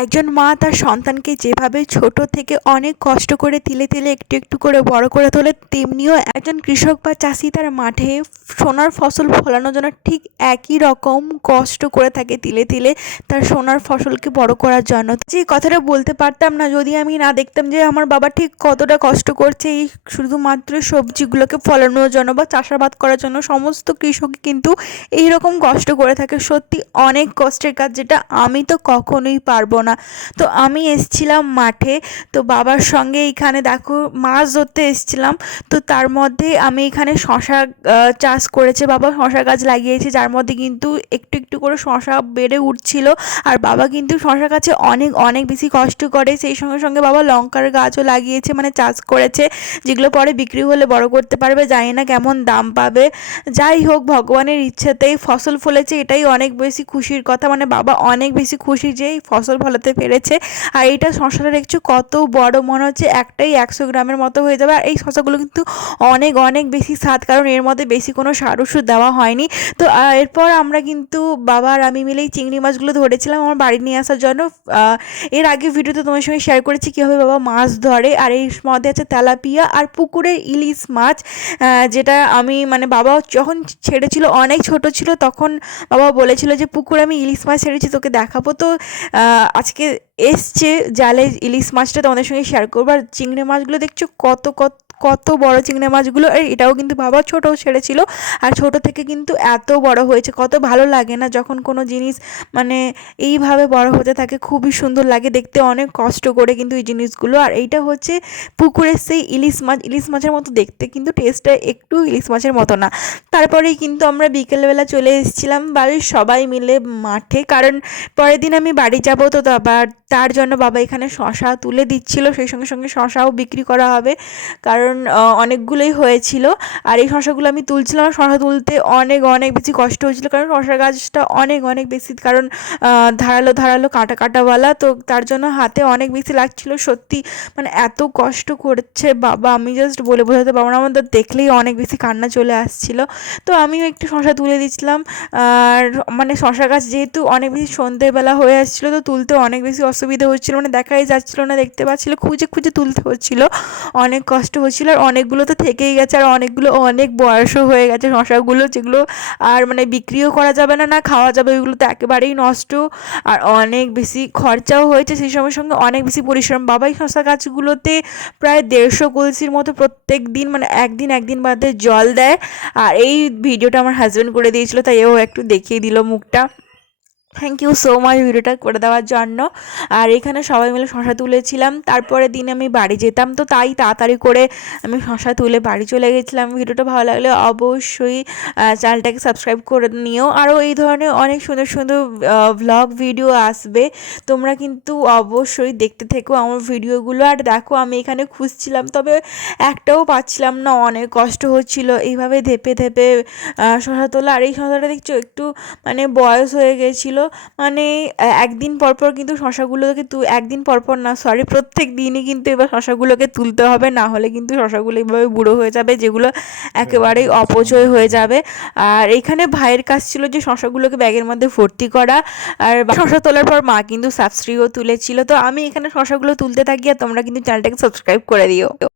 একজন মা তার সন্তানকে যেভাবে ছোট থেকে অনেক কষ্ট করে তিলে তিলে একটু একটু করে বড় করে তোলে, তেমনিও একজন কৃষক বা চাষি তার মাঠে সোনার ফসল ফলানোর জন্য ঠিক একই রকম কষ্ট করে থাকে তিলে তিলে তার সোনার ফসলকে বড় করার জন্য। যে কথাটা বলতে পারতাম না, যদি আমি না দেখতাম যে আমার বাবা ঠিক কতটা কষ্ট করছে এই শুধুমাত্র সবজিগুলোকে ফলানোর জন্য বা চাষাবাদ করার জন্য, সমস্ত কৃষক কিন্তু এই রকম কষ্ট করে থাকে। সত্যি অনেক কষ্টের কাজ যেটা আমি তো কখনোই পারব না। তো আমি এসছিলাম মাঠে, তো বাবার সঙ্গে এইখানে দেখো মাছ ধরতে এসছিলাম, তো তার মধ্যে আমি এখানে শশা চাষ করেছে, বাবা শশা গাছ লাগিয়েছে, যার মধ্যে কিন্তু একটু একটু করে শশা বেড়ে উঠছিল, আর বাবা কিন্তু শশা গাছে অনেক অনেক বেশি কষ্ট করে, সেই সঙ্গে সঙ্গে বাবা লঙ্কার গাছও লাগিয়েছে মানে চাষ করেছে, যেগুলো পরে বিক্রি হলে বড় করতে পারবে, জানি না কেমন দাম পাবে। যাই হোক, ভগবানের ইচ্ছাতেই ফসল ফলেছে, এটাই অনেক বেশি খুশির কথা মানে বাবা অনেক বেশি খুশি যে এই ফসল ফলাতে পেরেছে। আর এইটা শশাটা দেখছ কত বড় মনে হচ্ছে, একটাই একশো গ্রামের মতো হয়ে যাবে। আর এই শশাগুলো কিন্তু অনেক অনেক বেশি স্বাদ, কারণ এর মধ্যে বেশি কোনো সার ওষুধ দেওয়া হয়নি। তো এরপর আমরা কিন্তু বাবা আর আমি মিলে এই চিংড়ি মাছগুলো ধরেছিলাম আমার বাড়ি নিয়ে আসার জন্য। এর আগে ভিডিওতে তোমার সঙ্গে শেয়ার করেছি কীভাবে বাবা মাছ ধরে। আর এর মধ্যে আছে তেলাপিয়া আর পুকুরের ইলিশ মাছ যেটা আমি মানে বাবা যখন ছেড়েছিল, অনেক ছোট ছিল, তখন বাবা বলেছিল যে, পুকুরে আমি ইলিশ মাছ ছেড়েছি, তোকে দেখাবো। তো আজকে এসছে জালে ইলিশ মাছটা তোমাদের সঙ্গে শেয়ার করব। আর চিংড়ি মাছগুলো দেখছ কত কত কত বড় চিংড়ি মাছগুলো আর এটাও কিন্তু বাবা ছোটও ছেড়েছিল। আর ছোট থেকে কিন্তু এত বড় হয়েছে, কত ভালো লাগে না যখন কোনো জিনিস মানে এইভাবে বড় হতে থাকে, খুবই সুন্দর লাগে দেখতে, অনেক কষ্ট করে কিন্তু এই জিনিসগুলো। আর এইটা হচ্ছে পুকুরের সেই ইলিশ মাছ, ইলিশ মাছের মতো দেখতে কিন্তু টেস্টটা একটু ইলিশ মাছের মতো না। তারপরেই কিন্তু আমরা বিকেলবেলা চলে এসেছিলাম বাড়ির সবাই মিলে মাঠে, কারণ পরের দিন আমি বাড়ি যাব তো আবার তার জন্য বাবা এখানে শশা তুলে দিচ্ছিল, সেই সঙ্গে সঙ্গে শশাও বিক্রি করা হবে। কারণ অনেকগুলোই হয়েছিল। আর এই শশাগুলো আমি তুলছিলাম। শশা তুলতে অনেক অনেক বেশি কষ্ট হয়েছিল। কারণ শশা গাছটা অনেক অনেক বেশি। কারণ ধারালো ধারালো কাটা, কাটাওয়ালা। তো তার জন্য হাতে অনেক বেশি লাগছিল। সত্যি মানে এত কষ্ট করছে বাবা। আমি জাস্ট বলে বোঝাতে পারব না। আমাদের দেখলেই অনেক বেশি কান্না চলে আসছিল। তো আমিও একটু শশা তুলে দিচ্ছিলাম। আর মানে শশা গাছ যেহেতু অনেক বেশি সন্ধ্যেবেলা হয়ে আসছিল, তো তুলতে অনেক বেশি অসুবিধা হচ্ছিল মানে দেখাই যাচ্ছিল না, দেখতে পাচ্ছিলো, খুঁজে খুঁজে তুলতে হচ্ছিল। অনেক কষ্ট হচ্ছিল আর অনেকগুলো তো থেকেই গেছে আর অনেকগুলো অনেক বয়সও হয়ে গেছে শশাগুলো, যেগুলো আর মানে বিক্রিও করা যাবে না না খাওয়া যাবে ওইগুলো তো একেবারেই নষ্ট। আর অনেক বেশি খরচাও হয়েছে, সেই সঙ্গে সঙ্গে অনেক বেশি পরিশ্রম। বাবাই শশা গাছগুলোতে প্রায় দেড়শো কলসির মতো প্রত্যেক দিন মানে একদিন একদিন বাদে জল দেয়। আর এই ভিডিওটা আমার হাজব্যান্ড করে দিয়েছিল, তাই ও একটু দেখিয়ে দিল মুখটা। থ্যাংক ইউ সো মাচ ভিডিওটা করে দেওয়ার জন্য। আর এখানে সবাই মিলে শশা তুলেছিলাম। তারপরে দিন আমি বাড়ি যেতাম। তো তাই তাড়াতাড়ি করে আমি শশা তুলে বাড়ি চলে গেছিলাম। ভিডিওটা ভালো লাগলে অবশ্যই চ্যানেলটাকে সাবস্ক্রাইব করে নিও। আরও এই ধরনের অনেক সুন্দর সুন্দর ভ্লগ ভিডিও আসবে। তোমরা কিন্তু অবশ্যই দেখতে থেকো আমার ভিডিওগুলো। আর দেখো, আমি এখানে খুঁজছিলাম, তবে একটাও পাচ্ছিলাম না। অনেক কষ্ট হচ্ছিল। এইভাবে ধেপে ধেপে শশা তোলা। আর এই শশাটা দেখছ, একটু মানে বয়স হয়ে গেছিল। মানে একদিন পর পর কিন্তু শশাগুলোকে তু, একদিন পর পর না সরি প্রত্যেক দিনই কিন্তু এবার শশাগুলোকে তুলতে হবে, না হলে কিন্তু শশাগুলো এইভাবে বুড়ো হয়ে যাবে, যেগুলো একেবারেই অপচয় হয়ে যাবে। আর এখানে ভাইয়ের কাজ ছিল যে শশাগুলোকে ব্যাগের মধ্যে ভর্তি করা, আর শশা তোলার পর মা কিন্তু সাবস্ক্রিও তুলেছিল। তো আমি এখানে শশাগুলো তুলতে থাকি আর তোমরা কিন্তু চ্যানেলটাকে সাবস্ক্রাইব করে দিও।